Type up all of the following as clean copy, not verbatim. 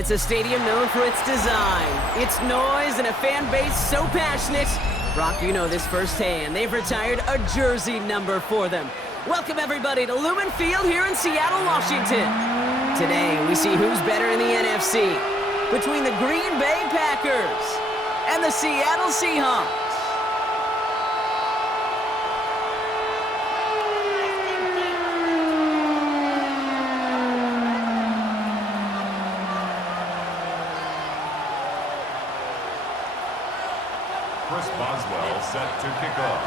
It's a stadium known for its design, its noise, and a fan base so passionate. Brock, you know this firsthand. They've retired a jersey number for them. Welcome, everybody, to Lumen Field here in Seattle, Washington. Today, we see who's better in the NFC between the Green Bay Packers and the Seattle Seahawks. Chris Boswell set to kick off.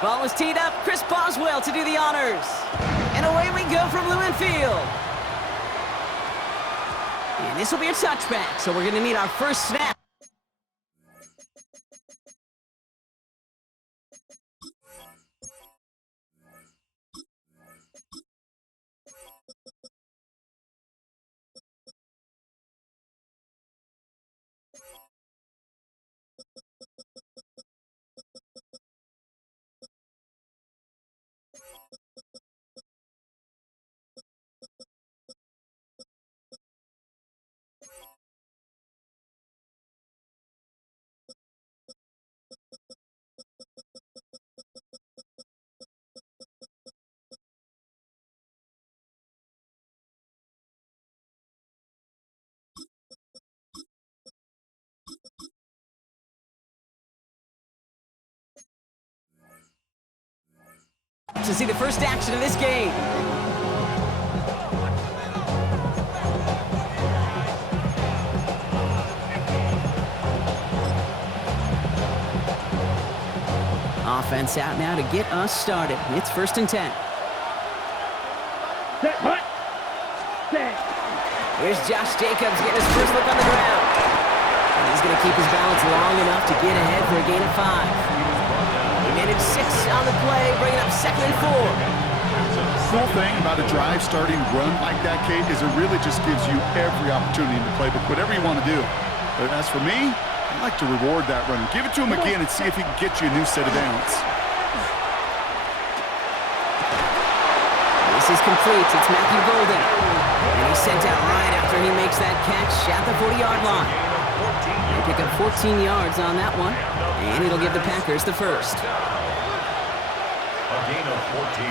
Ball is teed up. Chris Boswell to do the honors. And away we go from Lumen Field. And this will be a touchback, so we're going to need our first snap. To see the first action of this game. Offense out now to get us started. It's 1st and 10. Set, hut. Set. Here's Josh Jacobs getting his first look on the ground. And he's going to keep his balance long enough to get ahead for a gain of 5. Managed 6 on the play, bringing up 2nd and 4. Cool thing about a drive starting run like that, Kate, is it really just gives you every opportunity in the playbook, whatever you want to do. But as for me, I like to reward that runner. Give it to him again and see if he can get you a new set of downs. This is complete. It's Matthew Golden. And he's sent out right after he makes that catch at the 40-yard line. They pick up 14 yards on that one, and it'll give the Packers the first. A gain of 14.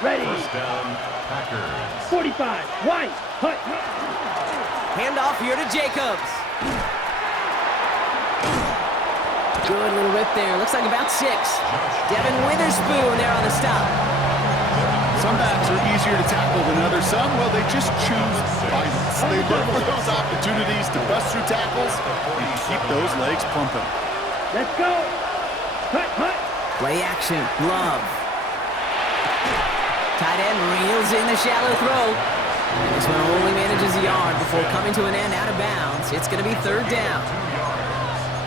Ready. First down, Packers. 45. White. Hut. Handoff here to Jacobs. Good little rip there. Looks like about 6. Devin Witherspoon there on the stop. Some backs are easier to tackle than others. Some, well, they just choose violence. They look for those opportunities to bust through tackles and keep those legs pumping. Let's go. Hut, hut. Play action. Love. Tight end reels in the shallow throw. And this one only manages a yard before coming to an end out of bounds. It's going to be 3rd down.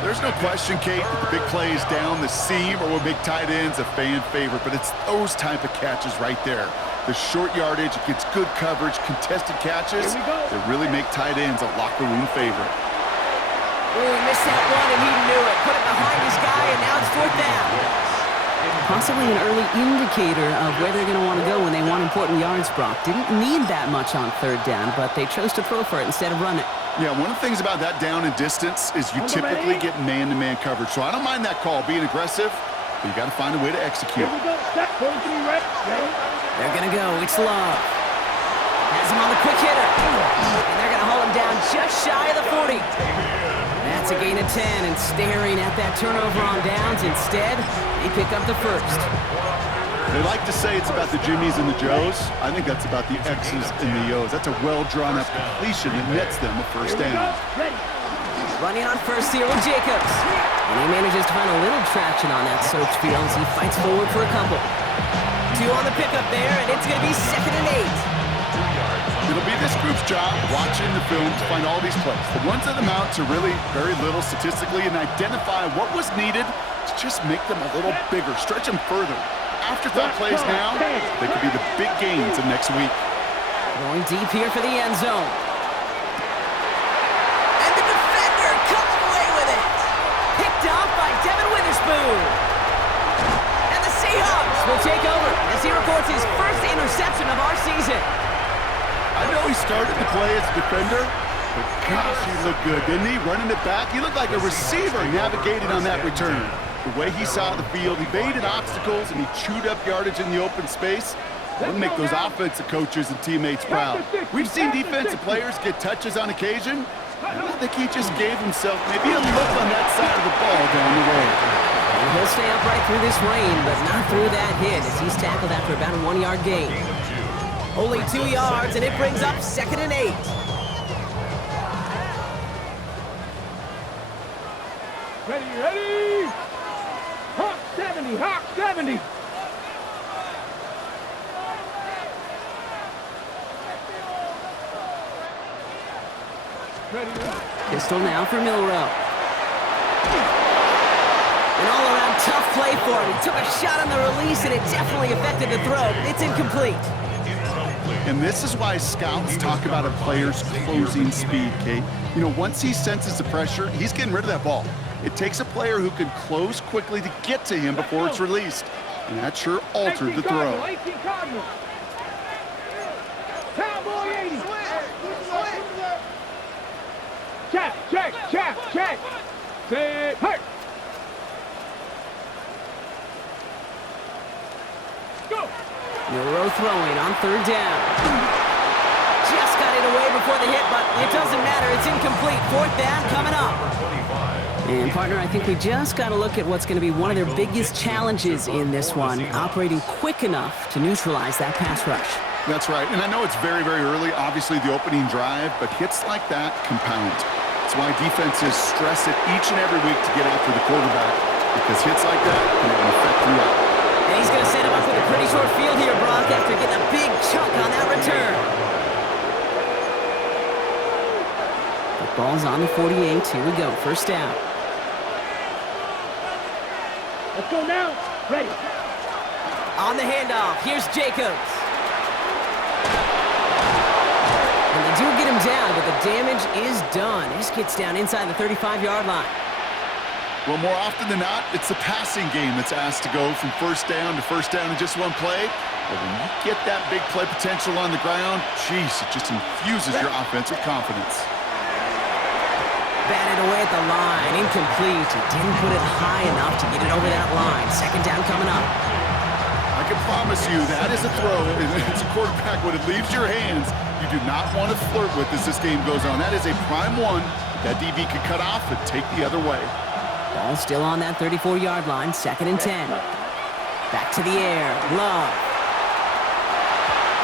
There's no question, Kate, that the big plays down the seam or with big tight ends a fan favorite, but it's those type of catches right there. The short yardage, it gets good coverage, contested catches that really make tight ends a locker room favorite. Oh, he missed that one, and he knew it. Put it behind his guy, and now it's 4th down. Possibly an early indicator of where they're going to want to go when they want important yards, Brock. Didn't need that much on 3rd down, but they chose to throw for it instead of run it. Yeah, one of the things about that down and distance is you typically get man-to-man coverage. So I don't mind that call, being aggressive, but you got to find a way to execute. Here we go. Step. Going to be right. Ready. They're going to go. It's Love. Has him on the quick hitter. And they're going to haul him down just shy of the 40. That's a gain of 10, and staring at that turnover on downs. Instead, they pick up the first. They like to say it's about the Jimmies and the Joes. I think that's about the X's and the O's. That's a well-drawn-up completion that nets them a first down. Running on first here with Jacobs. And he manages to find a little traction on that search field as he fights forward for a couple. 2 on the pickup there, and it's going to be 2nd and 8. It'll be this group's job watching the film to find all these plays. The ones that amount to really very little statistically and identify what was needed to just make them a little bigger, stretch them further. Afterthought plays now, they could be the big gains of next week. Going deep here for the end zone. And the defender comes away with it. Picked off by Devin Witherspoon. And the Seahawks will take over as he records his first interception interception of our season. I know he started to play as a defender, but gosh, he looked good, didn't he? Running it back, he looked like a receiver navigating on that return. The way he saw the field, he evaded obstacles, and he chewed up yardage in the open space. It'll make those offensive coaches and teammates proud. We've seen defensive players get touches on occasion. I think he just gave himself maybe a look on that side of the ball down the road. And he'll stay upright through this rain, but not through that hit as he's tackled after about a 1-yard gain. Only 2 yards, and it brings up 2nd and 8. Ready. Hawk 70, Hawk 70. Pistol now for Milrow. An all-around tough play for him. He took a shot on the release, and it definitely affected the throw. It's incomplete. And this is why scouts talk about a player's closing speed, Kate. You know, once he senses the pressure, he's getting rid of that ball. It takes a player who can close quickly to get to him before it's released. And that sure altered the throw. Cowboy 80. Check. Set, hurt. Go. Milrow throwing on 3rd down. Just got it away before the hit, but it doesn't matter. It's incomplete. 4th down coming up. And, partner, I think we just got to look at what's going to be one of their biggest challenges in this one, operating quick enough to neutralize that pass rush. That's right, and I know it's very, very early, obviously the opening drive, but hits like that compound. That's why defenses stress it each and every week to get after the quarterback, because hits like that can have an effect throughout. And he's going to set him up with a pretty short field here, Brock, after getting a big chunk on that return. The ball's on the 48. Here we go, 1st down. Let's go now. Ready. On the handoff, here's Jacobs. And they do get him down, but the damage is done. This gets down inside the 35-yard line. Well, more often than not, it's the passing game that's asked to go from 1st down to 1st down in just one play. But when you get that big play potential on the ground, geez, it just infuses your offense with confidence. Batted away at the line, incomplete. He didn't put it high enough to get it over that line. 2nd down coming up. I can promise you that is a throw, and as a quarterback, when it leaves your hands, you do not want to flirt with as this game goes on. That is a prime one that DB could cut off and take the other way. Ball still on that 34-yard line, 2nd and 10. Back to the air, Love.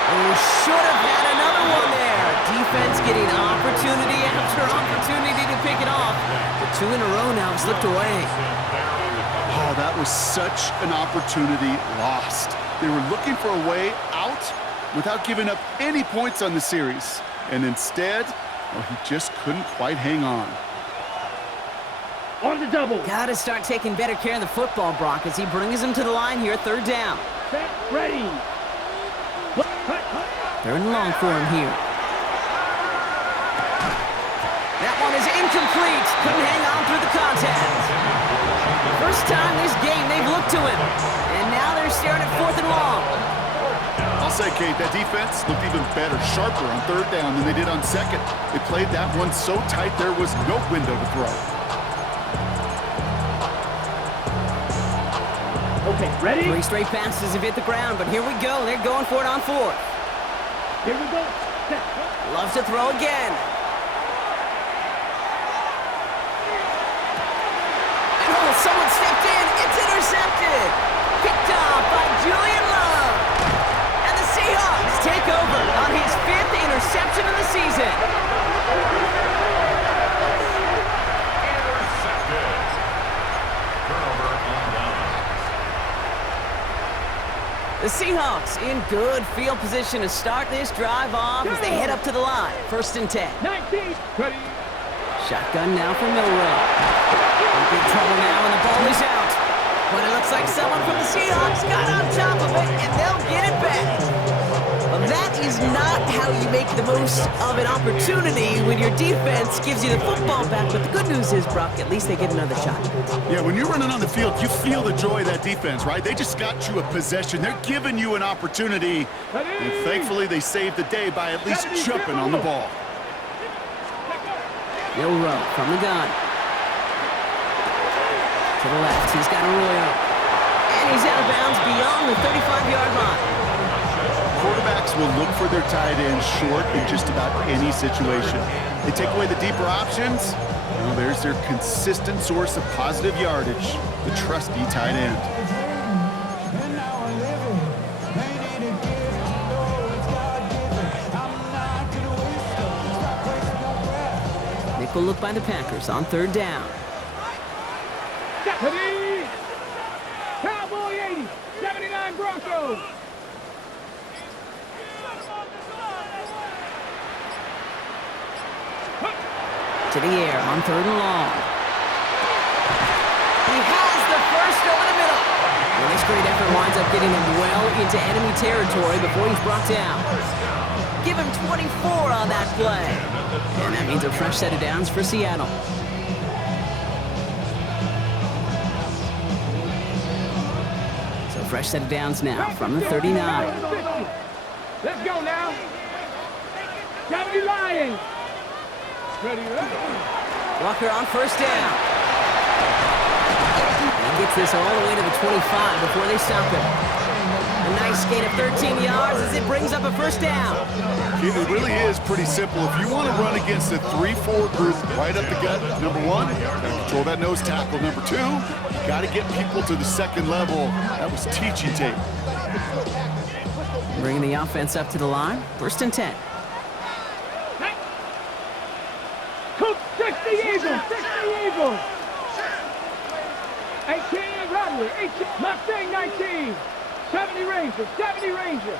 Oh, should have had another one there. Defense getting opportunity after opportunity to pick it off. The 2 in a row now have slipped away. Oh, that was such an opportunity lost. They were looking for a way out without giving up any points on the series. And instead, well, he just couldn't quite hang on. On the double. Got to start taking better care of the football, Brock, as he brings him to the line here, 3rd down. Set, ready. 3rd and long for him here. That one is incomplete. Couldn't hang on through the contact. First time this game they've looked to him. And now they're staring at 4th and long. I'll say, Kate, that defense looked even better, sharper on 3rd down than they did on 2nd. They played that one so tight there was no window to throw. Okay, ready? 3 straight passes have hit the ground, but here we go. They're going for it on 4th. Here we go. Set. Loves to throw again. And oh, someone stepped in. It's intercepted. Picked off by Julian Love. And the Seahawks take over on his 5th interception of the season. Intercepted. Turnover on downs. The Seahawks in good field position to start this drive off as they head up to the line. 1st and 10. 19. Ready. Shotgun now for Milrow. In big trouble now, and the ball is out. But it looks like someone from the Seahawks got on top of it, and they'll get it back. Well, that is not how you make the most of an opportunity when your defense gives you the football back. But the good news is, Brock, at least they get another shot. Yeah, when you're running on the field, you feel the joy of that defense, right? They just got you a possession. They're giving you an opportunity. And thankfully, they saved the day by at least jumping on the ball. Milrow from the gun. To the left, he's got Arroyo. And he's out of bounds beyond the 35-yard line. Quarterbacks will look for their tight end short in just about any situation. They take away the deeper options. Well, there's their consistent source of positive yardage, the trusty tight end. Nickel look by the Packers on third down. Deputy! Cowboy 80, 79 Broncos. To the air on third and long. He has the first over the middle. Well, this great effort winds up getting him well into enemy territory before he's brought down. Give him 24 on that play. And that means a fresh set of downs for Seattle. So fresh set of downs now from the 39. Let's go now. Deputy Lions. Ready, Walker on first down. He gets this all the way to the 25 before they stop him. A nice gain of 13 yards as it brings up a first down. It really is pretty simple. If you want to run against a 3-4 group right up the gut, number one, you got to control that nose tackle. Number two, you got to get people to the second level. That was teaching tape. Bringing the offense up to the line. First and 10. Cook, 60 Eagles, 60 Eagles. 18 Radley, 18 Mustang 19. 70 Rangers, 70 Rangers.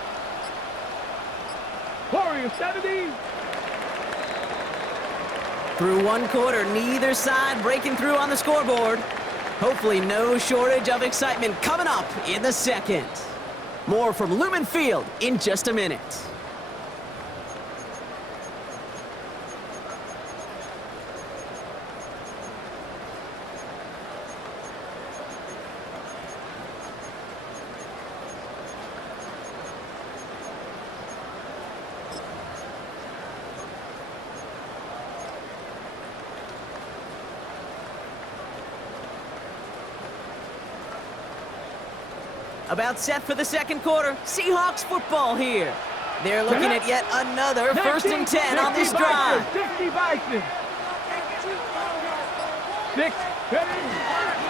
Warriors, 70. Through one quarter, neither side breaking through on the scoreboard. Hopefully no shortage of excitement coming up in the second. More from Lumen Field in just a minute. About set for the second quarter. Seahawks football here. They're looking at yet another first and 10 on this drive. 60 Bison. 6,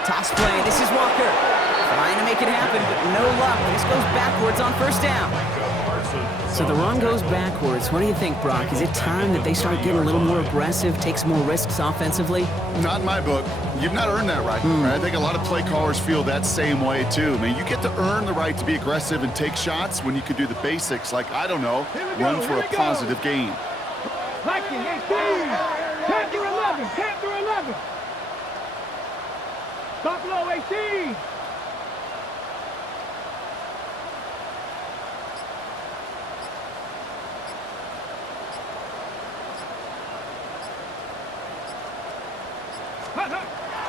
Toss play. This is Walker. Trying to make it happen, but no luck. This goes backwards on first down. So the run goes backwards. What do you think, Brock? Is it time that they start getting a little more aggressive, take some more risks offensively? Not in my book. You've not earned that right. I think a lot of play callers feel that same way, too. I mean, you get to earn the right to be aggressive and take shots when you could do the basics, like, I don't know, run for a positive gain. Viking 18. 10 through 11. 10 through 11. Buffalo 18.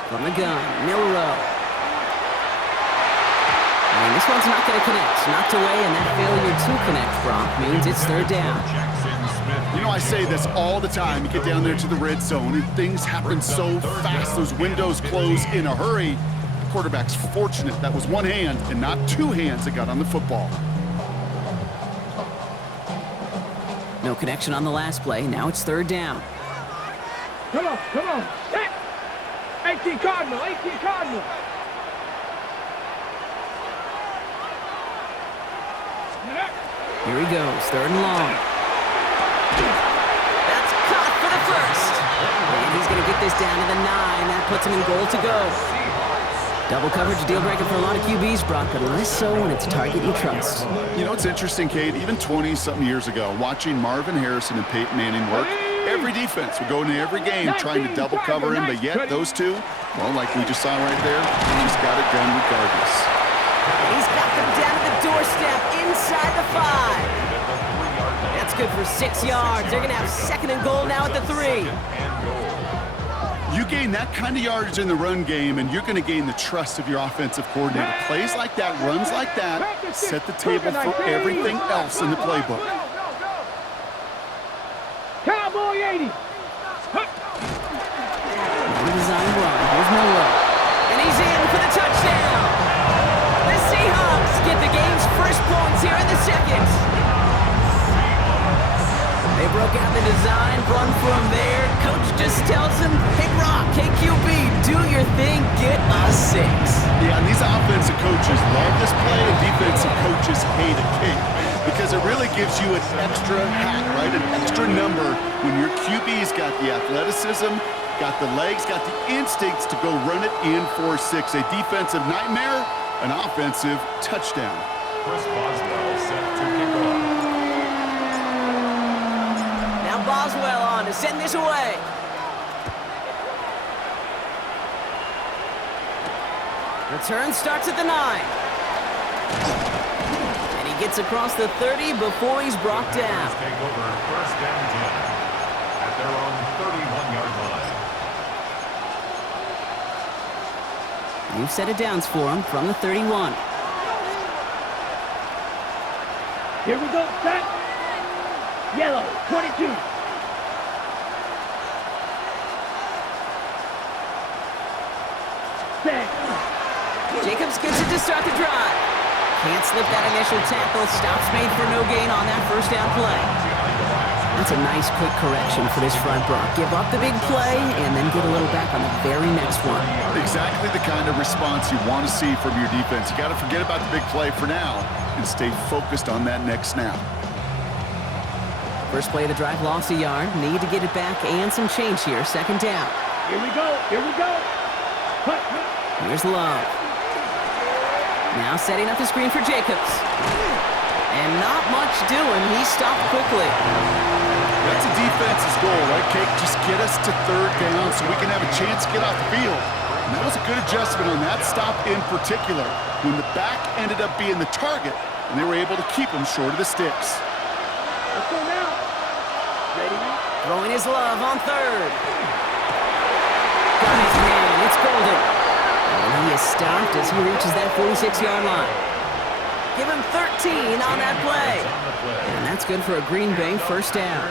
From the gun, Milrow. And this one's not going to connect. Knocked away, and that failure to connect, Brock, means it's third down. You know, I say this all the time. You get down there to the red zone, and things happen so fast. Those windows close in a hurry. The quarterback's fortunate that was one hand and not two hands that got on the football. No connection on the last play. Now it's third down. Come on, come on. 18 Cardinal, 18 Cardinal. Here he goes, third and long. That's caught for the first. And he's going to get this down to the 9. That puts him in goal to go. Double coverage, deal breaker for a lot of QBs, Brock, but less so when it's a target you trust. You know, it's interesting, Kate, even 20-something years ago, watching Marvin Harrison and Peyton Manning work, Every defense will go into every game trying to double cover him, but yet those two, well, like we just saw right there, just got it done regardless. He's got them down to the doorstep inside the 5. That's good for 6 yards. They're going to have 2nd and goal now at the 3. You gain that kind of yardage in the run game, and you're going to gain the trust of your offensive coordinator. Plays like that, runs like that, set the table for everything else in the playbook. Cowboy 80. Design run. Here's Miller. And he's in for the touchdown. The Seahawks get the game's first points here in the 2nd. They broke out the design, run from there. Coach just tells him, hey, Rock, hey, QB, do your thing, get a 6. Yeah, and these offensive coaches love this play, and defensive coaches hate it, Kate, because it really gives you an extra hat, right, an extra number when your QB's got the athleticism, got the legs, got the instincts to go run it in for 6. A defensive nightmare, an offensive touchdown. Chris Boswell set to kick off. Boswell on to send this away. Return starts at the 9. And he gets across the 30 before he's brought down. Take over 1st and 10 at their own 31-yard line. New set of downs for him from the 31. Here we go, set. Yellow, 22. Jacobs gets it to start the drive. Can't slip that initial tackle. Stops made for no gain on that 1st down play. That's a nice quick correction for this front block. Give up the big play and then get a little back on the very next one. Exactly the kind of response you want to see from your defense. You got to forget about the big play for now and stay focused on that next snap. First play of the drive lost a yard. Need to get it back and some change here. 2nd down. Here we go. Here we go. Here's Love. Now setting up the screen for Jacobs. And not much doing. He stopped quickly. That's a defense's goal, right, Kate? Just get us to 3rd down so we can have a chance to get off the field. And that was a good adjustment on that stop in particular, when the back ended up being the target, and they were able to keep him short of the sticks. Let's go now. Ready? Throwing his Love on 3rd. Got his man. It's Golden. And he is stopped as he reaches that 46-yard line. Give him 13 on that play. And that's good for a Green Bay 1st down.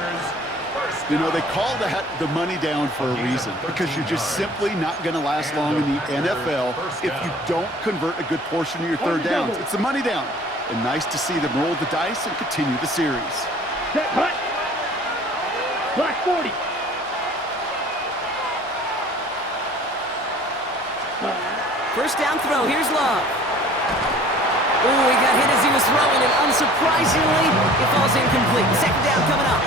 You know, they call that the money down for a reason, because you're just simply not going to last long in the NFL if you don't convert a good portion of your 3rd downs. It's the money down. And nice to see them roll the dice and continue the series. Set, hut. Black 40. First down throw. Here's Love. Ooh, he got hit as he was throwing, and unsurprisingly, it falls incomplete. 2nd down coming up.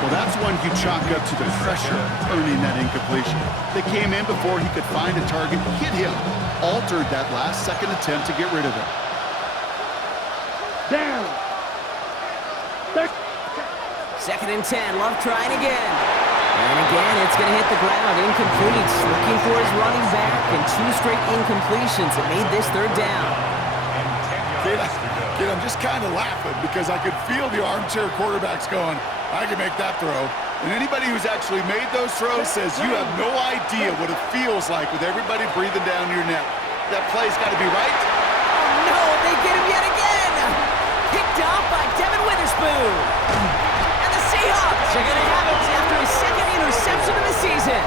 Well, that's one you chalk up to the pressure earning that incompletion. They came in before he could find a target, hit him, altered that last 2nd attempt to get rid of it. Down. 2nd and 10. Love trying again. And again, it's going to hit the ground. Incomplete. Looking for his running back, and 2 straight incompletions that made this 3rd down. Kid, I'm just kind of laughing because I could feel the armchair quarterbacks going, I can make that throw. And anybody who's actually made those throws says you have no idea what it feels like with everybody breathing down your neck. That play's got to be right. Oh, no, they get him yet again. Picked off by Devin Witherspoon. And the Seahawks are going to have it after his 2nd interception of the season.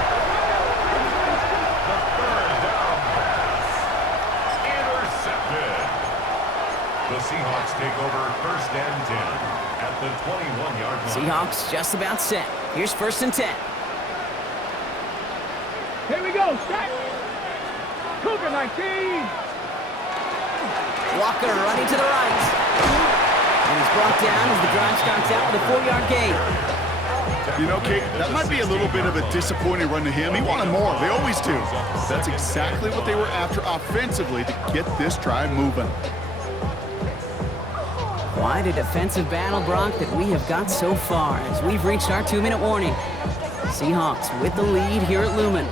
The Seahawks take over 1st and 10 at the 21-yard line. Seahawks just about set. Here's 1st and 10. Here we go. Set. Cougar 19. Walker running to the right. And he's brought down as the drive starts out with a 4-yard gain. You know, Kate, that might be a little bit of a disappointing run to him. He wanted more. They always do. That's exactly what they were after offensively to get this drive moving. Quite a defensive battle, Brock, that we have got so far as we've reached our 2-minute warning. Seahawks with the lead here at Lumen.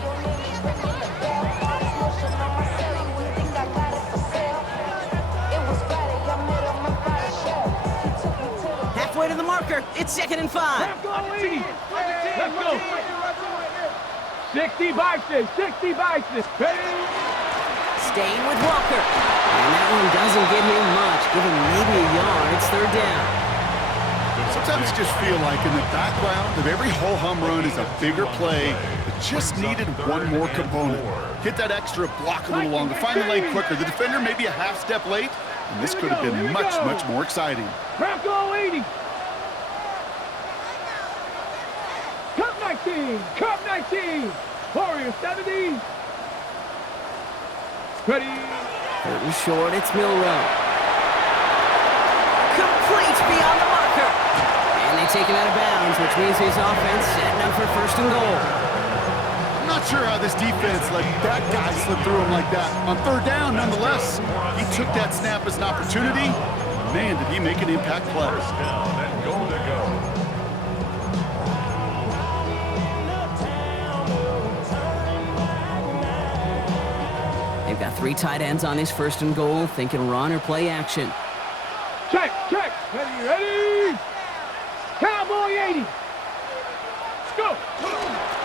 Halfway to the marker. It's 2nd and 5. Let's go, 80. Let's go. 60 boxes. 60 boxes. Ready? Staying with Walker. And that one doesn't get him much. Give him maybe a yard. It's 3rd down. Sometimes you just feel like in the background of every ho-hum run is a bigger play that just needed one more component. Hit that extra block a little longer, find the lane quicker. The defender may be a half step late, and this could have been much, much more exciting. Bronco 80. Cup 19. Cup 19. Warrior 70. Ready? 3rd and short. It's Milrow. Complete beyond the marker. And they take him out of bounds, which means his offense setting up for 1st and goal. I'm not sure how this defense let that guy slip through him like that. On 3rd down, nonetheless, he took that snap as an opportunity. Man, did he make an impact play. First down and goal to go. They've got 3 tight ends on his 1st and goal, thinking run or play action. Check, check. Ready, ready. Cowboy 80. Let's go.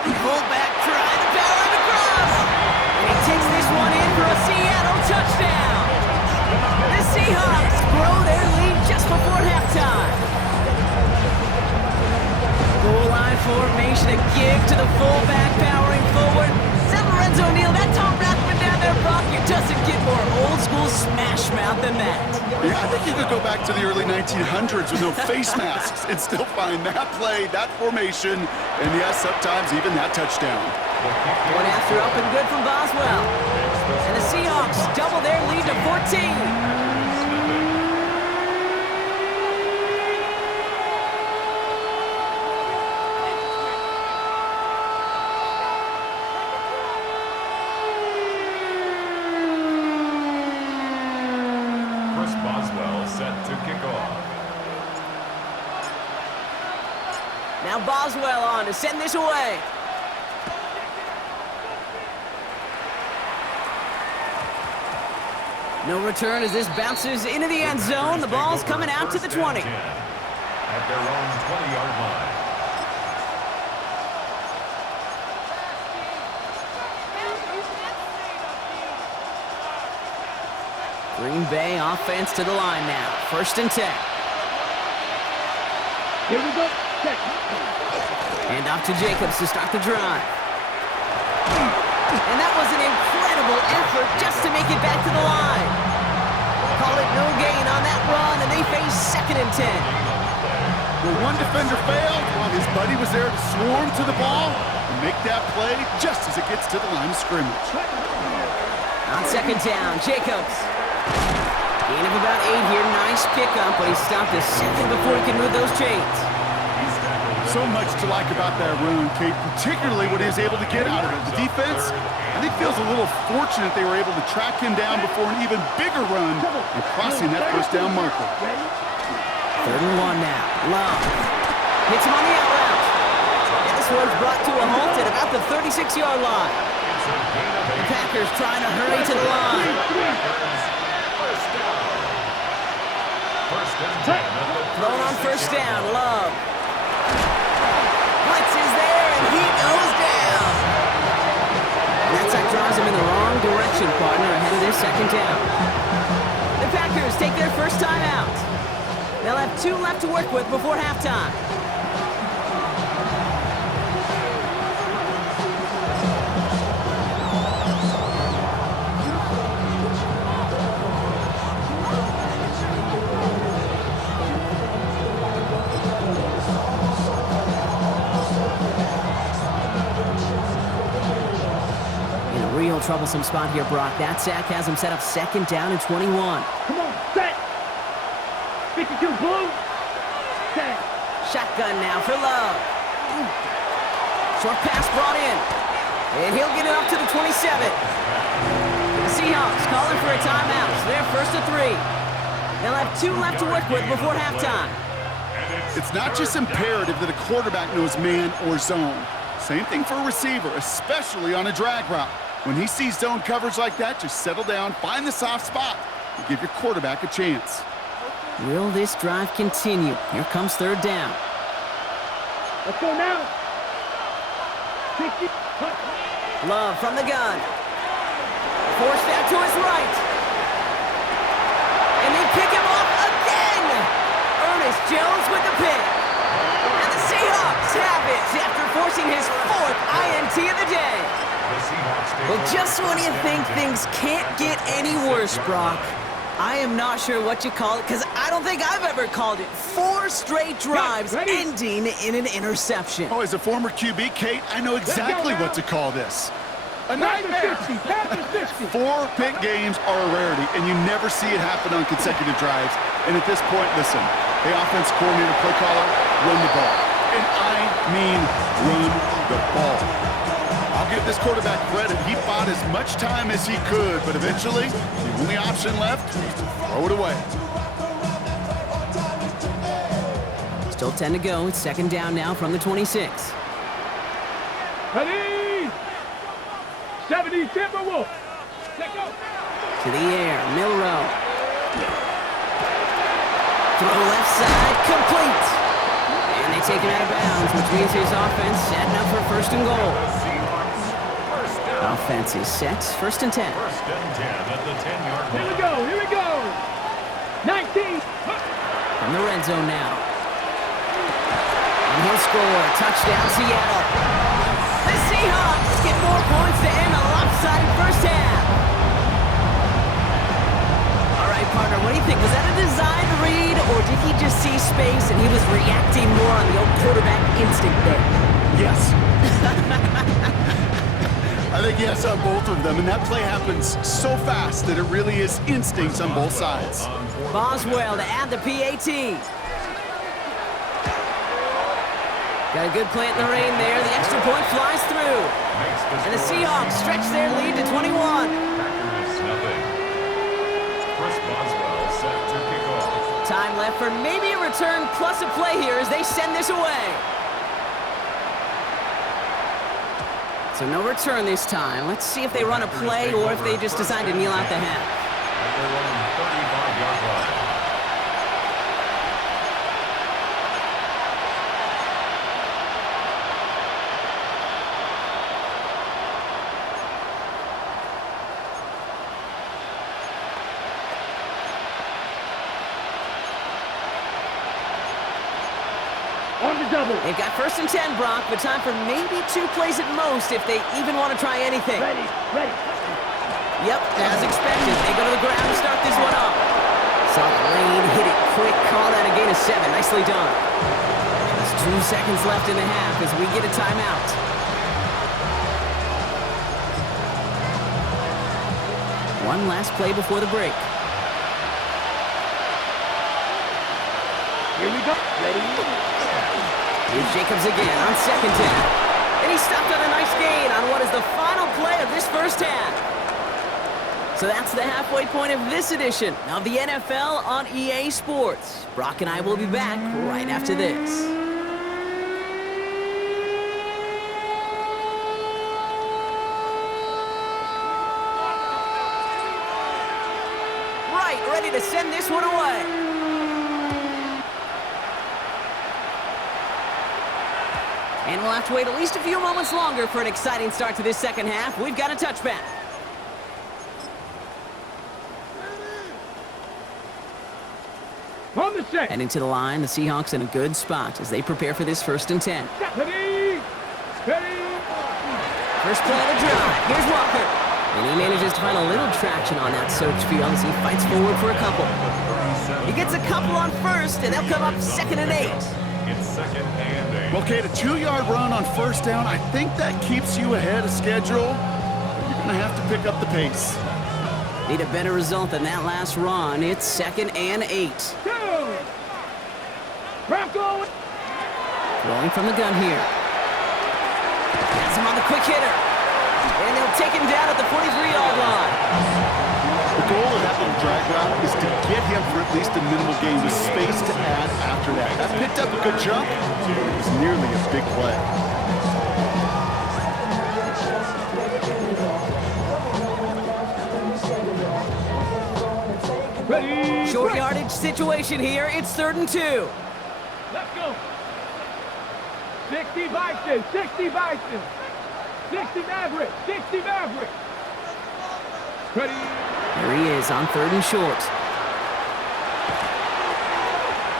Fullback try to power him across. And he takes this one in for a Seattle touchdown. The Seahawks grow their lead just before halftime. Goal line formation, a give to the fullback powering forward. Is that Lorenzo Neal? That Tom Rathman down there, Brock? It doesn't get more old school smash mouth than that. Yeah, I think you could go back to the early 1900s with no face masks and still find that play, that formation, and yes, sometimes even that touchdown. One after up and good from Boswell. And the Seahawks double their lead to 14. Boswell set to kick off. Now Boswell on to send this away. No return as this bounces into the end zone. The ball's coming out to the 20. At their own 20-yard line. Green Bay offense to the line now. 1st and 10. Here we go. Check. And off to Jacobs to start the drive. And that was an incredible effort just to make it back to the line. Call it no gain on that run, and they face 2nd and 10. Well, one defender failed while his buddy was there to swarm to the ball and make that play just as it gets to the line of scrimmage. On 2nd down, Jacobs. Gain of about 8 here. Nice pickup, but he stopped a second before he could move those chains. So much to like about that run, Kate, particularly what he was able to get out of it. The defense, I think, feels a little fortunate they were able to track him down before an even bigger run and crossing that 1st down marker. 3rd and 1 now. Love. Hits him on the out route. And this one's brought to a halt at about the 36-yard line. The Packers trying to hurry to the line. Thrown on 1st down. Love. Blitz is there, and he goes down. And that sack drives him in the wrong direction, partner, ahead of their 2nd down. The Packers take their 1st time out. They'll have 2 left to work with before halftime. Real troublesome spot here, Brock. That sack has him set up 2nd down and 21. Come on, set. 52 blue. Set. Shotgun now for Love. Short pass brought in. And he'll get it up to the 27. The Seahawks calling for a timeout. So they're 1st and 3. They'll have 2 left to work with before halftime. It's not just imperative that a quarterback knows man or zone. Same thing for a receiver, especially on a drag route. When he sees zone coverage like that, just settle down, find the soft spot, and give your quarterback a chance. Will this drive continue? Here comes 3rd down. Let's go now. Love from the gun. Forced out to his right. And they pick him off again. Ernest Jones with the pick. And the Seahawks have it after forcing his 4th INT of the day. Well, just when you think things can't get any worse, Brock, I am not sure what you call it, because I don't think I've ever called it 4 straight drives ending in an interception. Oh, as a former QB, Kate, I know exactly what to call this. A nightmare. 4 pick games are a rarity, and you never see it happen on consecutive drives. And at this point, listen, the offense coordinator, play caller, run the ball. And I mean run the ball. I'll give this quarterback credit. He bought as much time as he could, but eventually, the only option left was to throw it away. Still 10 to go. It's 2nd down now from the 26. Ready? 70 Timberwolves. Let's go. To the air, Milrow. Throw left side, complete. And they take it out of bounds, which means his offense setting up for 1st and goal. Offense is set. 1st and 10. 1st and 10 at the 10-yard line. Here we go. Here we go. 19. From the red zone now. And he'll score. Touchdown, Seattle. The Seahawks get more points to end a lopsided 1st half. All right, partner, what do you think? Was that a design read, or did he just see space and he was reacting more on the old quarterback instinct there? Yes. I think yes on both of them, and that play happens so fast that it really is instincts on both sides. Boswell to add the PAT. Got a good plant in the rain there. The extra point flies through. And the Seahawks stretch their lead to 21. Packers nothing. Chris Boswell set to kick off. Time left for maybe a return plus a play here as they send this away. So no return this time. Let's see if they run a play or if they just decide to kneel out the half. At their own 35-yard line. On the double. They've got 1st and 10, Brock, but time for maybe 2 plays at most if they even want to try anything. Ready. Yep, as expected. They go to the ground to start this one off. Saw the lane, hit it quick, call that a gain of 7. Nicely done. Just 2 seconds left in the half as we get a timeout. One last play before the break. Here we go. Ready. Here's Jacobs again on 2nd down. And he stopped on a nice gain on what is the final play of this 1st half. So that's the halfway point of this edition of the NFL on EA Sports. Brock and I will be back right after this. Right, ready to send this one away. And we'll have to wait at least a few moments longer for an exciting start to this 2nd half. We've got a touchback. On the set. Heading to the line, the Seahawks in a good spot as they prepare for this 1st and 10. Ready. First play of the drive. Here's Walker. And he manages to find a little traction on that search field as he fights forward for a couple. He gets a couple on 1st, and they'll come up 2nd and 8. It's 2nd and 8. Well, Kate, a 2-yard run on 1st down, I think that keeps you ahead of schedule. You're going to have to pick up the pace. Need a better result than that last run. It's 2nd and 8. Bronco. Rolling from the gun here. Has him on the quick hitter. And they'll take him down at the 43-yard line. The goal of that little drag route is to get him for at least a minimal gain with space to add after that. That picked up a good jump. It was nearly a big play. Ready. Short yardage situation here. It's 3rd and 2. Let's go. 60 Bison, 60 Bison. 60 Maverick, 60 Maverick. Ready. Here he is on 3rd and short.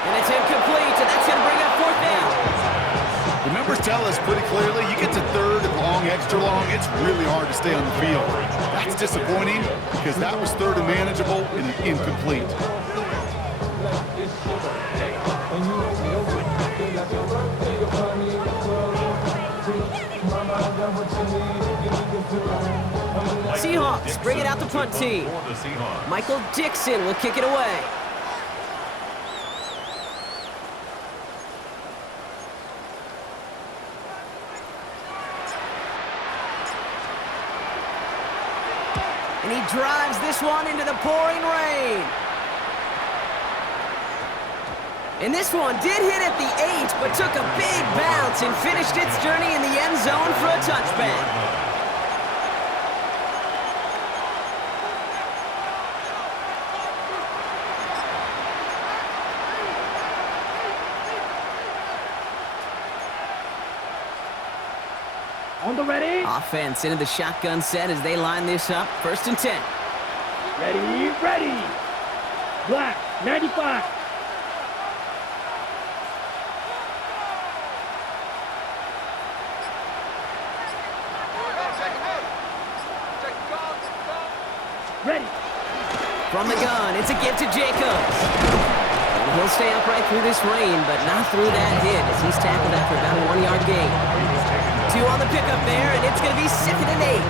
And it's incomplete, and that's going to bring up 4th down. The numbers tell us pretty clearly, you get to 3rd and long, extra long, it's really hard to stay on the field. That's disappointing because that was 3rd and manageable and an incomplete. Seahawks bring it out the punt team. Michael Dixon will kick it away. And he drives this one into the pouring rain. And this one did hit at the 8, but took a big bounce and finished its journey in the end zone for a touchback. On the ready. Offense into the shotgun set as they line this up. 1st and 10. Ready, ready. Black, 95. Ready. From the gun, it's a give to Jacobs. And he'll stay upright through this rain, but not through that hit as he's tackled after about a 1-yard gain. 2 on the pickup there, and it's going to be 2nd and 8.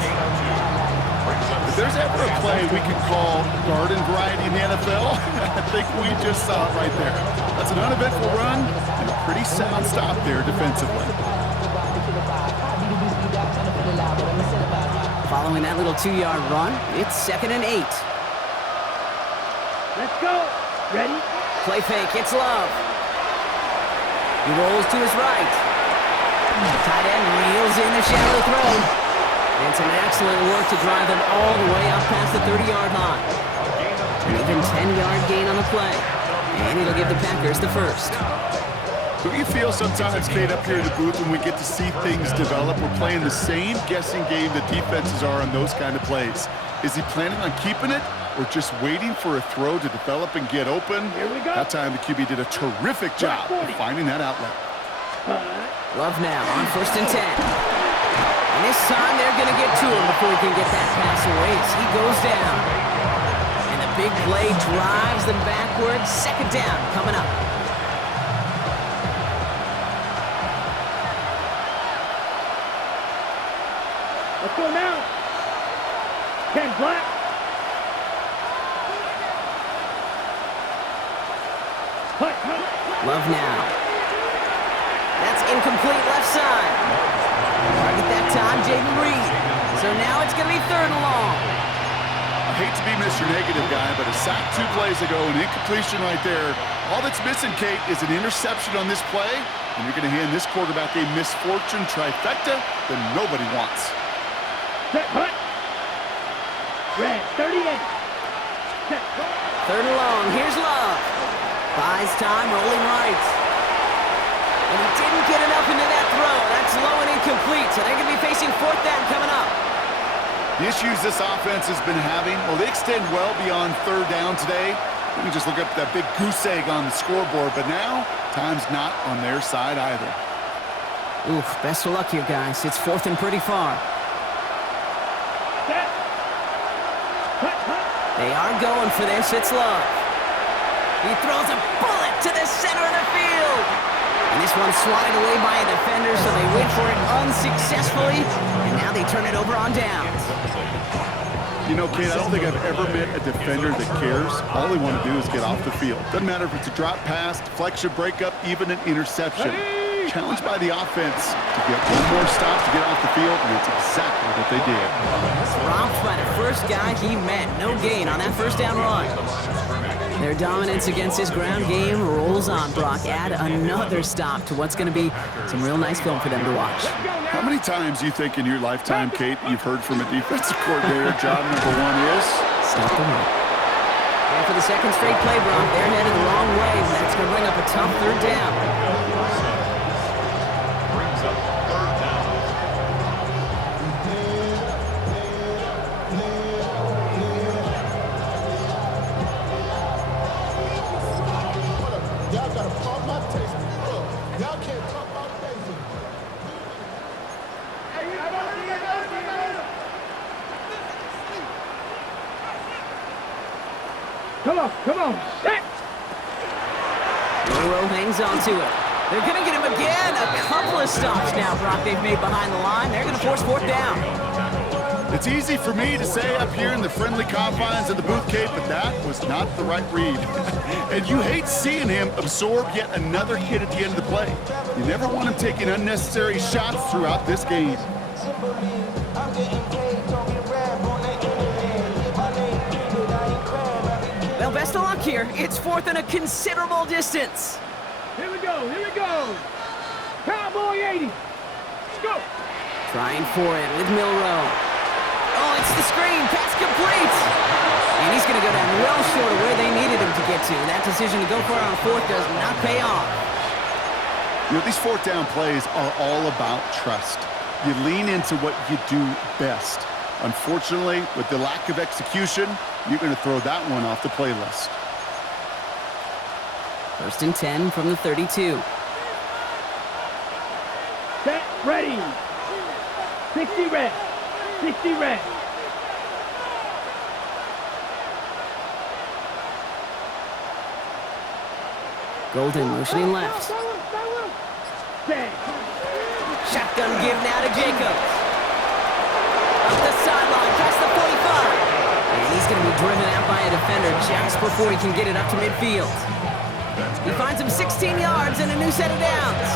If there's ever a play we could call garden variety in the NFL, I think we just saw it right there. That's an uneventful run and a pretty sound stop there defensively. Following that little 2-yard run, it's 2nd and 8. Let's go. Ready. Play fake, it's Love. He rolls to his right. The tight end reels in the shallow throw. And some excellent work to drive them all the way up past the 30-yard line. An even 10-yard gain on the play. And it'll give the Packers the first. Don't you feel sometimes, Kate, up here in the booth when we get to see things develop? We're playing the same guessing game the defenses are on those kind of plays. Is he planning on keeping it or just waiting for a throw to develop and get open? Here we go. That time the QB did a terrific job of finding that outlet. Love now on 1st and 10. And this time they're going to get to him before he can get that pass away as he goes down. And the big play drives them backwards. 2nd down coming up. Let's go now. Ken Black. Love now. That's incomplete left side. Target that time, Jaden Reed. So now it's going to be 3rd and long. I hate to be Mr. Negative guy, but a sack 2 plays ago, an incompletion right there. All that's missing, Kate, is an interception on this play, and you're going to hand this quarterback a misfortune trifecta that nobody wants. Set, hut. Red, 38. Set. 3rd and long. Here's Love. Buys time, rolling right. And he didn't get enough into that throw. That's low and incomplete, so they're going to be facing 4th down coming up. The issues this offense has been having, well, they extend well beyond 3rd down today. You can just look up that big goose egg on the scoreboard, but now, time's not on their side either. Oof, best of luck here, guys. It's 4th and pretty far. Set. Hut, hut. They are going for this. It's Love. He throws a bullet to the center of the field. And this one's swatted away by a defender, so they wait for it unsuccessfully. And now they turn it over on downs. You know, Kate, I don't think I've ever met a defender that cares. All they want to do is get off the field. Doesn't matter if it's a drop pass, deflection, breakup, even an interception. challenged by the offense to get one more stop to get off the field, and it's exactly what they did. Romped by the first guy he met. No gain on that first down run. Their dominance against his ground game rolls on, Brock. Add another stop to what's going to be some real nice film for them to watch. How many times do you think in your lifetime, Kate, you've heard from a defensive coordinator, job number one is? Stop the run. And for the second straight play, Brock, they're headed the wrong way. That's going to bring up a tough third down. Brings up third down. Y'all gotta pump my taste. Y'all can't talk about facing. Come on, set! Burrow hangs on to it. They're going to get him again. A couple of stops now, Brock, they've made behind the line. They're going to force fourth down. It's easy for me to say up here in the friendly confines of the booth, Kate, but that was not the right read. And you hate seeing him absorb yet another hit at the end of the play. You never want him taking unnecessary shots throughout this game. Well, best of luck here. It's fourth and a considerable distance. Here we go, here we go! Cowboy 80! Let's go! Trying for it with Milrow. Oh, it's the screen. Pass complete. And he's going to go down well short of where they needed him to get to. That decision to go for it on fourth does not pay off. You know, these fourth down plays are all about trust. You lean into what you do best. Unfortunately, with the lack of execution, you're going to throw that one off the playlist. First and 10 from the 32. Set, ready! 60 red! 60 red! Golden motioning left. Set! Shotgun give now to Jacobs. Up the sideline, past the 45. And he's going to be driven out by a defender just before he can get it up to midfield. He finds him 16 yards and a new set of downs.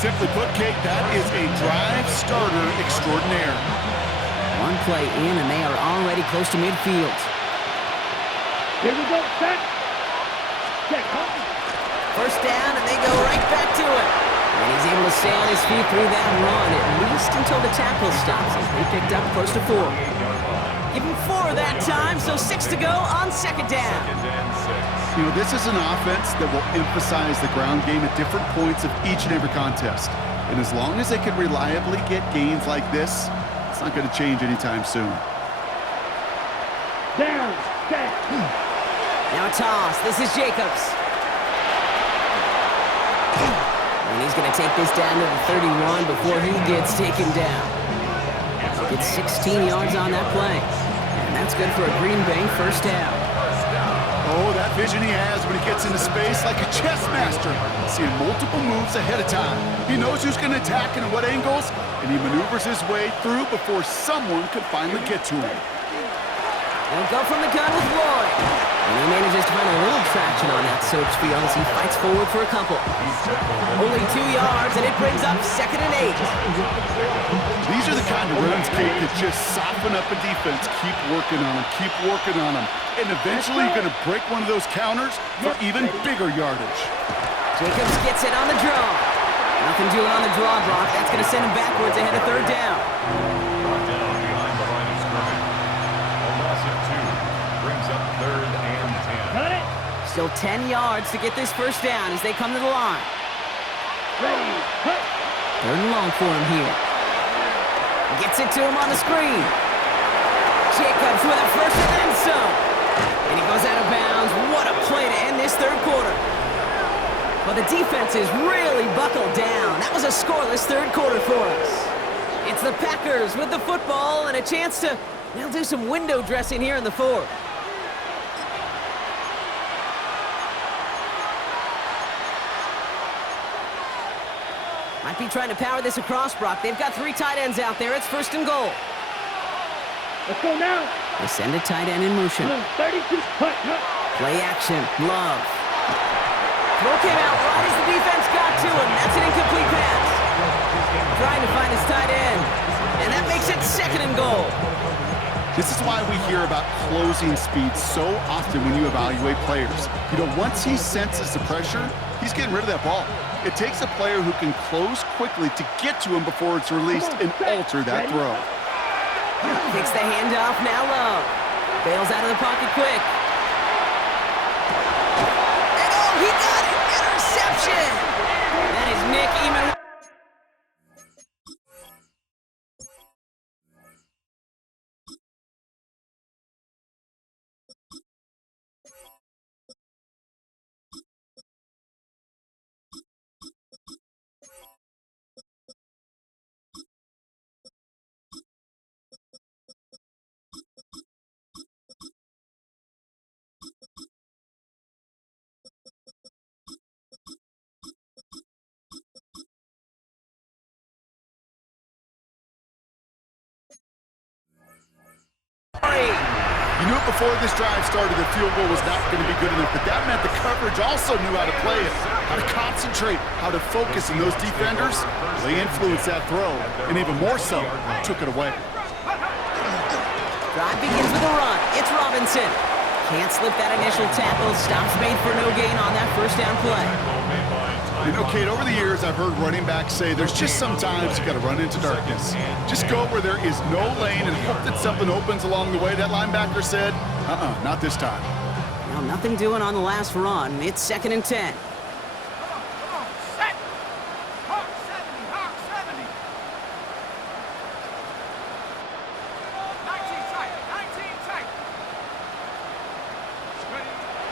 Simply put, Kate, that is a drive starter extraordinaire. One play in and they are already close to midfield. Here we go, set! Check, First down and they go right back to it. And he's able to stay on his feet through that run, at least until the tackle stops him. He picked up close to 4. Give him 4 that time, so 6 to go on second down. You know, this is an offense that will emphasize the ground game at different points of each and every contest. And as long as they can reliably get gains like this, it's not going to change anytime soon. down, set! Now a toss. This is Jacobs. And he's going to take this down to the 31 before he gets taken down. Gets 16 yards on that play. And that's good for a Green Bay first down. Oh, that vision he has when he gets into space like a chess master, seeing multiple moves ahead of time. He knows who's going to attack and at what angles, and he maneuvers his way through before someone can finally get to him. They'll go from the gun with Lloyd. And he manages to find a little traction on that search field as he fights forward for a couple. Only 2 yards, and it brings up 2nd and 8. These are the kind of runs, Kate, that just soften up a defense. Keep working on them, keep working on them. And eventually you're going to break one of those counters for even bigger yardage. Jacobs gets it on the draw. Nothing doing on the draw, Brock. That's going to send him backwards ahead of third down. Brought down behind the line of scrimmage. A loss of 2 brings up 3rd and 10. Got it! Still 10 yards to get this first down as they come to the line. Ready, cut! 3rd and long for him here. Gets it to him on the screen. Jacobs with a first and then some. And he goes out of bounds. What a play to end this third quarter. But the defense is really buckled down. That was a scoreless third quarter for us. It's the Packers with the football and a chance to, they'll do some window dressing here in the fourth. Might be trying to power this across, Brock. They've got 3 tight ends out there. It's 1st and goal. Let's go now! They send a tight end in motion. 32, cut, cut! Play action. Love. Throw came out right as the defense got to him. That's an incomplete pass. Trying to find his tight end. And that makes it 2nd and goal. This is why we hear about closing speed so often when you evaluate players. You know, once he senses the pressure, he's getting rid of that ball. It takes a player who can close quickly to get to him before it's released and alter that throw. Kicks the handoff, now Love. Bails out of the pocket quick. And oh, he got it! Interception! That is Nick Eman. You knew it before this drive started, the field goal was not going to be good enough, but that meant the coverage also knew how to play it, how to concentrate, how to focus, and those defenders, they influenced that throw, and even more so, took it away. Drive begins with a run. It's Robinson. Can't slip that initial tackle. Stops made for no gain on that first down play. You know, Kate, over the years, I've heard running backs say there's just sometimes you got to run into darkness. Just go where there is no lane and hope that something opens along the way. That linebacker said, not this time. Well, nothing doing on the last run. It's 2nd and 10.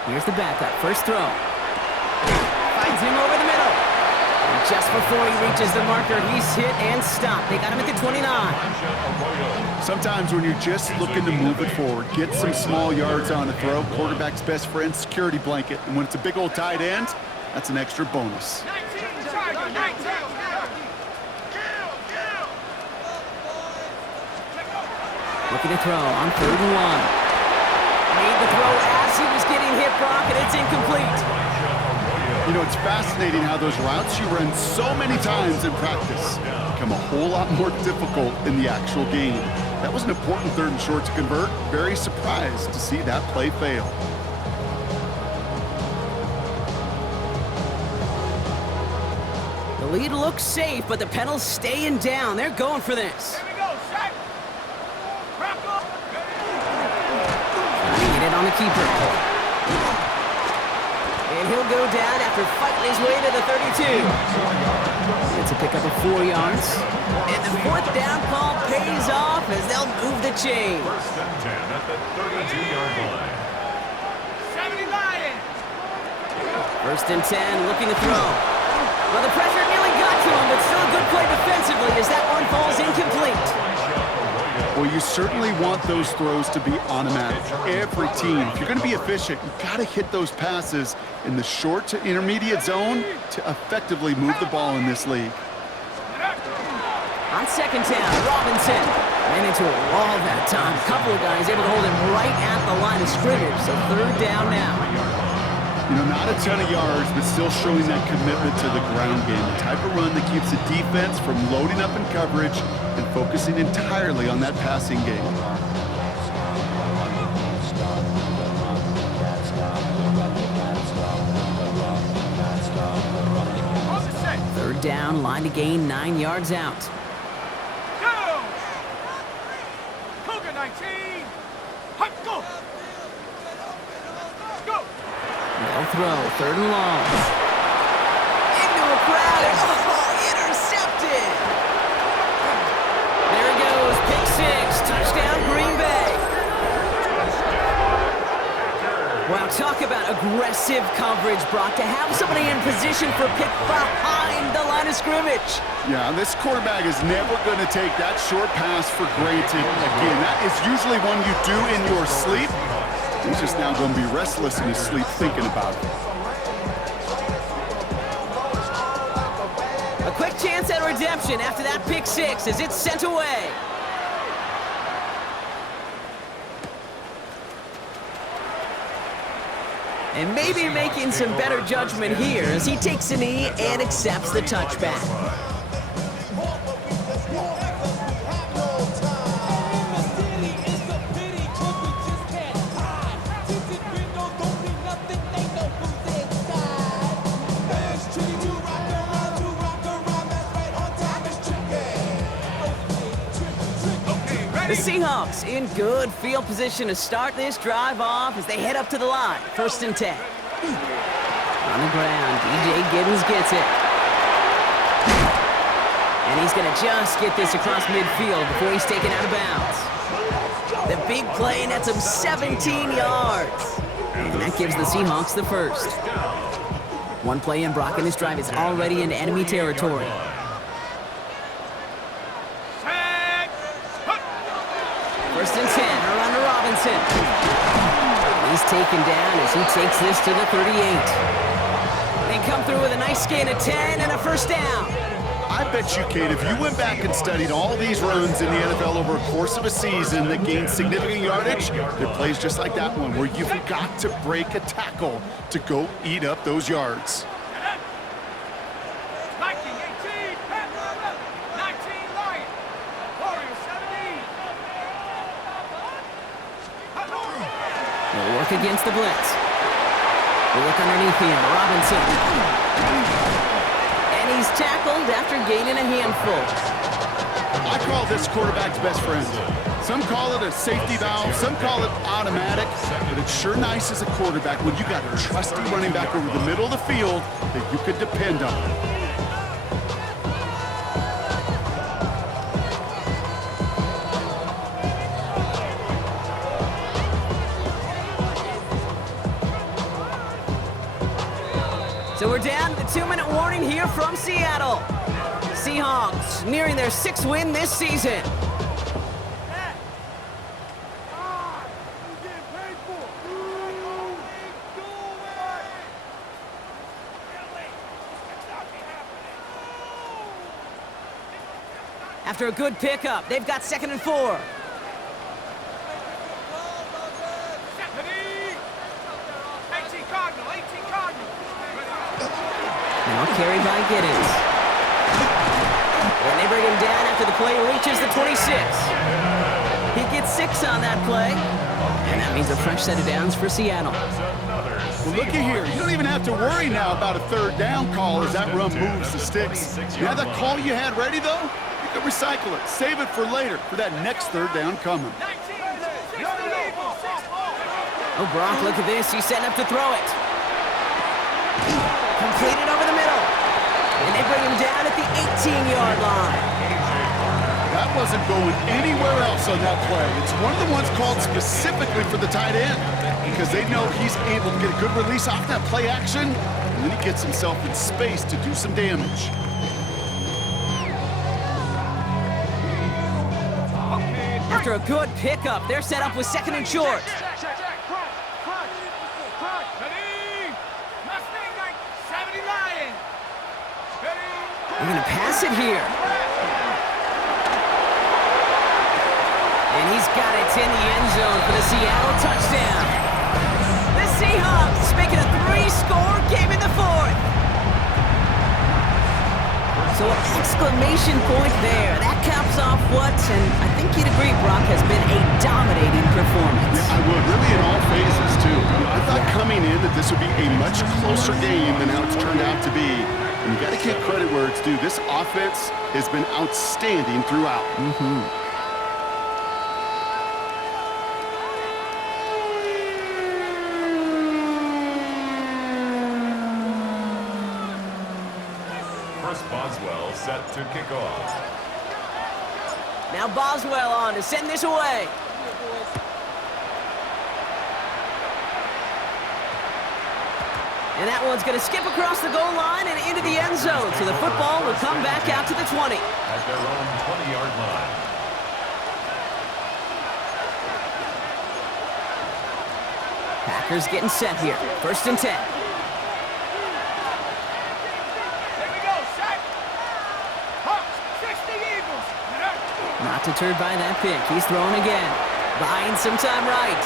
Here's the backup. First throw. Finds him over the middle. And just before he reaches the marker, he's hit and stopped. They got him at the 29. Sometimes when you're just looking to move it forward, get some small yards on the throw, quarterback's best friend, security blanket. And when it's a big old tight end, that's an extra bonus. Looking to throw on 3rd and 1. Made the throw as he was getting hit, Brock, and it's incomplete. You know, it's fascinating how those routes you run so many times in practice become a whole lot more difficult in the actual game. That was an important 3rd and short to convert. Very surprised to see that play fail. The lead looks safe, but the Penals staying down. They're going for this. On the keeper. And he'll go down after fighting his way to the 32. It's a pickup of 4 yards. And the 4th down call pays off as they'll move the chain. 1st and 10 at the 32-yard line. 1st and 10, looking to throw. Well, the pressure nearly got to him, but still a good play defensively as that one falls incomplete. Well, you certainly want those throws to be automatic. Every team, if you're going to be efficient, you've got to hit those passes in the short to intermediate zone to effectively move the ball in this league. On 2nd down, Robinson ran into a wall that time. A couple of guys able to hold him right at the line of scrimmage, so 3rd down now. You know, not a ton of yards, but still showing that commitment to the ground game. The type of run that keeps the defense from loading up in coverage and focusing entirely on that passing game. Third down, line to gain 9 yards out. Go! Cougar 19! Hut, go! Go! They'll throw, 3rd and long. Into a crowd, and intercepted! There he goes, pick 6, touchdown Green Bay. Wow, talk about aggressive coverage, Brock, to have somebody in position for pick behind the line of scrimmage. Yeah, this quarterback is never going to take that short pass for granted. Again, that is usually one you do in your sleep. He's just now going to be restless in his sleep thinking about it. A quick chance at redemption after that pick 6 as it's sent away. And maybe making some better judgment here as he takes a knee and accepts the touchback. The Seahawks in good field position to start this drive off as they head up to the line. 1st and 10. On the ground, DJ Giddens gets it. And he's going to just get this across midfield before he's taken out of bounds. The big play nets him 17 yards. And that gives the Seahawks the first. One play in, Brock, and this drive is already into enemy territory. 1st and 10, around to Robinson. He's taken down as he takes this to the 38. They come through with a nice gain of 10 and a first down. I bet you, Kate, if you went back and studied all these runs in the NFL over a course of a season that gained significant yardage, there are plays just like that one where you've got to break a tackle to go eat up those yards. They'll work against the blitz. We'll look underneath him, Robinson. And he's tackled after gaining a handful. I call this quarterback's best friend. Some call it a safety valve, some call it automatic, but it's sure nice as a quarterback when you got a trusty running back over the middle of the field that you could depend on. So we're down to the 2-minute warning here from Seattle. Seahawks nearing their 6th win this season. After a good pickup, they've got 2nd and 4. Now carried by Giddens. And they bring him down after the play reaches the 26. He gets 6 on that play. And that means a fresh set of downs for Seattle. Well, looky here. You don't even have to worry now about a 3rd down call as that run moves the sticks. You have that call you had ready, though? You can recycle it. Save it for later for that next 3rd down coming. Oh, Brock, look at this. He's setting up to throw it. Completed over the middle. And they bring him down at the 18-yard line. That wasn't going anywhere else on that play. It's one of the ones called specifically for the tight end because they know he's able to get a good release off that play action, and then he gets himself in space to do some damage. After a good pickup, they're set up with 2nd and short. They're going to pass it here. And he's got it in the end zone for the Seattle touchdown. The Seahawks making a 3-score game in the 4th. So an exclamation point there. That caps off what, and I think you'd agree, Brock, has been a dominating performance. Yeah, I would, really in all phases, too. I thought coming in that this would be a much closer game than how it's turned out to be. And you got to give credit where it's due. This offense has been outstanding throughout. First Boswell set to kick off. Now Boswell on to send this away. And that one's going to skip across the goal line and into the end zone. So the football will come back out to the 20. At their own 20-yard line. Packers getting set here. 1st and 10. Not deterred by that pick. He's throwing again. Buying some time right.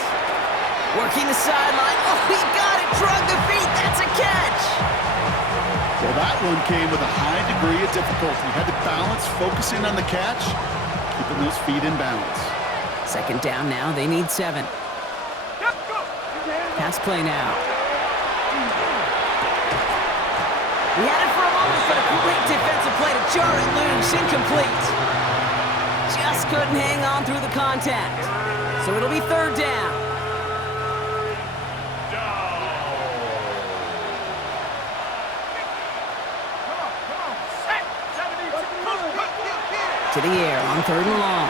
Working the sideline. Oh, he got it. Drug the feet. That's a catch. Well, that one came with a high degree of difficulty. Had to balance, focusing on the catch, keeping those feet in balance. Second down now. They need 7. Pass play now. He had it for a moment, but a great defensive play to jar it loose. Incomplete. Just couldn't hang on through the contact. So it'll be third down. To the air on third and long.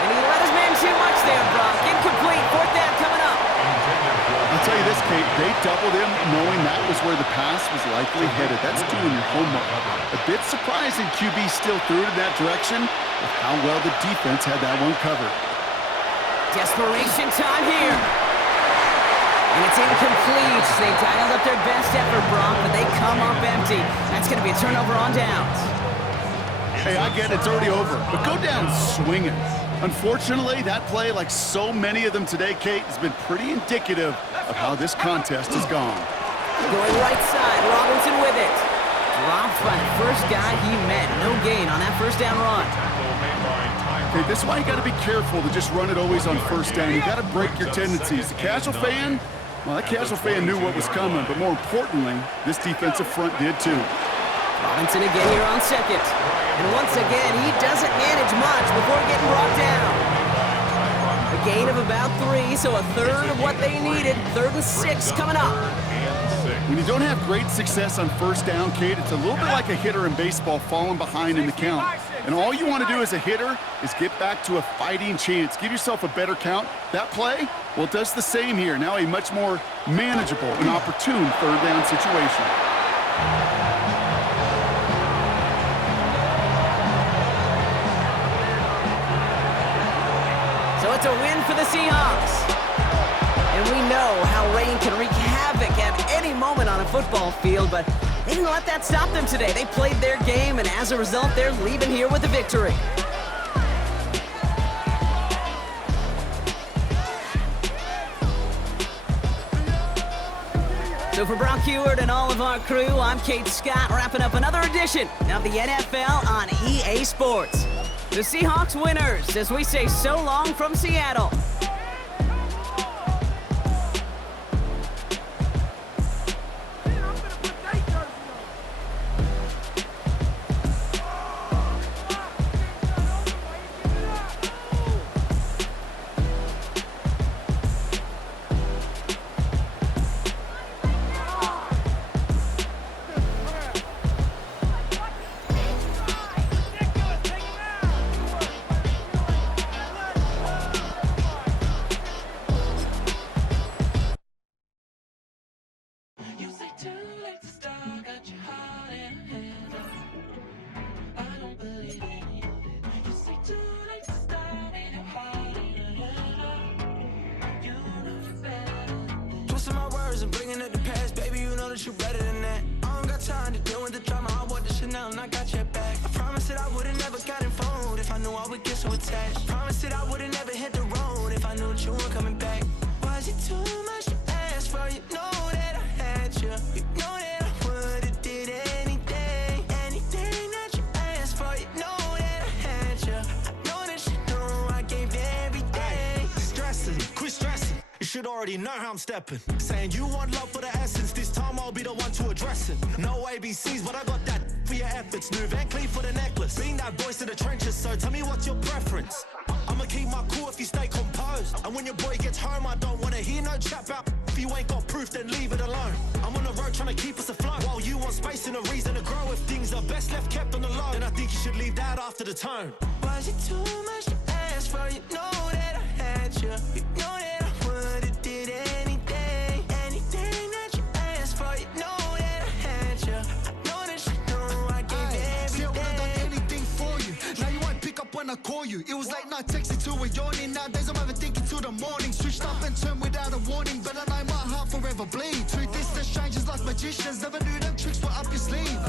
And he let his man too much there, Brock. Incomplete. Fourth down coming up. I'll tell you this, Kate, they doubled him knowing that was where the pass was likely headed. That's doing your homework. A bit surprising QB still threw it in that direction with how well the defense had that one covered. Desperation time here. And it's incomplete. They dialed up their best effort, Brock, but they come up empty. That's going to be a turnover on downs. Hey, I get it's already over, but go down swinging. Unfortunately, that play, like so many of them today, Kate, has been pretty indicative of how this contest has gone. Going right side, Robinson with it. Dropped by the first guy he met. No gain on that first down run. Okay, this is why you got to be careful to just run it always on first down. You got to break your tendencies. The casual fan, well, that casual fan knew what was coming, but more importantly, this defensive front did too. Robinson again here on second. And once again, he doesn't manage much before getting brought down. A gain of about 3, so a third of what they needed. 3rd and 6 coming up. When you don't have great success on first down, Kate, it's a little bit like a hitter in baseball falling behind in the count. And all you want to do as a hitter is get back to a fighting chance. Give yourself a better count. That play, well, it does the same here. Now a much more manageable and opportune third down situation. So it's a win for the Seahawks. And we know how rain can wreak havoc at any moment on a football field, but they didn't let that stop them today. They played their game, and as a result, they're leaving here with a victory. So for Brock Heward and all of our crew, I'm Kate Scott, wrapping up another edition of the NFL on EA Sports. The Seahawks winners, as we say so long from Seattle. And bringing up the past, baby, you know that you better than that. I don't got time to deal with the drama. I bought the Chanel and I got your back. I promise that I would've never got involved if I knew I would get so attached. I promise that I would've never hit the road if I knew that you weren't coming back. Was it too much to ask for? You know that I had you. You know that I would've did anything, anything that you asked for. You know that I had you. I know that you know I gave everything. Stressing, quit stressing. You should already know how I'm stepping. Saying you want love for the essence, this time I'll be the one to address it. No ABCs, but I got that for your efforts. New Van Cleef for the necklace. Being that voice in the trenches, so tell me what's your preference. I'ma keep my cool if you stay composed. And when your boy gets home, I don't wanna hear no chat about if you ain't got proof, then leave it alone. I'm on the road trying to keep us afloat, while you want space and a reason to grow. If things are best left kept on the low, then I think you should leave that after the tone. Was it too much to ask for? You know that I had you. You know that I would've did anything, anything that you asked for. You know that I had you. I know that you know I gave everything. See, I would've done anything for you. Now you won't pick up when I call you. It was late night texting to a yawning. Nowadays I'm overthinking till the morning. Switched up and turned without a warning, but I know my heart forever bleed. Two distant strangers like magicians, never knew them tricks were up your sleeve.